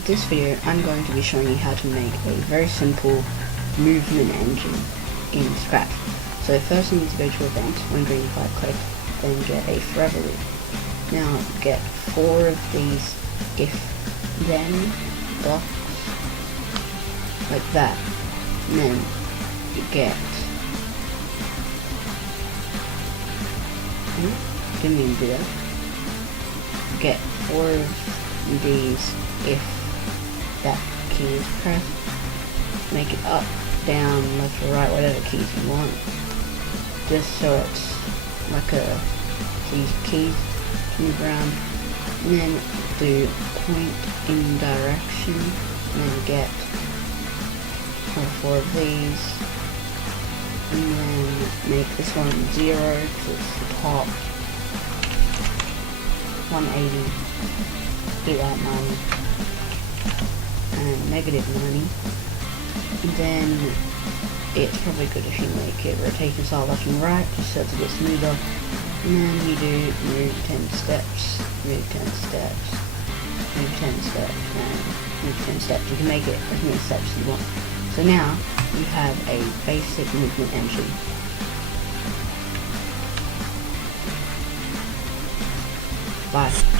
In this video, I'm going to be showing you how to make a very simple movement engine in Scratch. So first you need to go to Events, when green 5 click, then get a forever loop. Now get 4 of these if-then blocks, like that. And then you get, didn't mean to do that. Get 4 of these if that key is pressed. Make it up, down, left or right, whatever keys you want. Just so it's like these keys move around. And then do point in direction, and then get all 4 of these. And then make this one 0 because it's the top. 180. Do that 90. And negative 90. And then it's probably good if you make it rotation style left and right, just so it's a bit smoother. And then you do move 10 steps, move 10 steps, move 10 steps, and move 10 steps. You can make it as many steps as you want. So now you have a basic movement engine. Bye.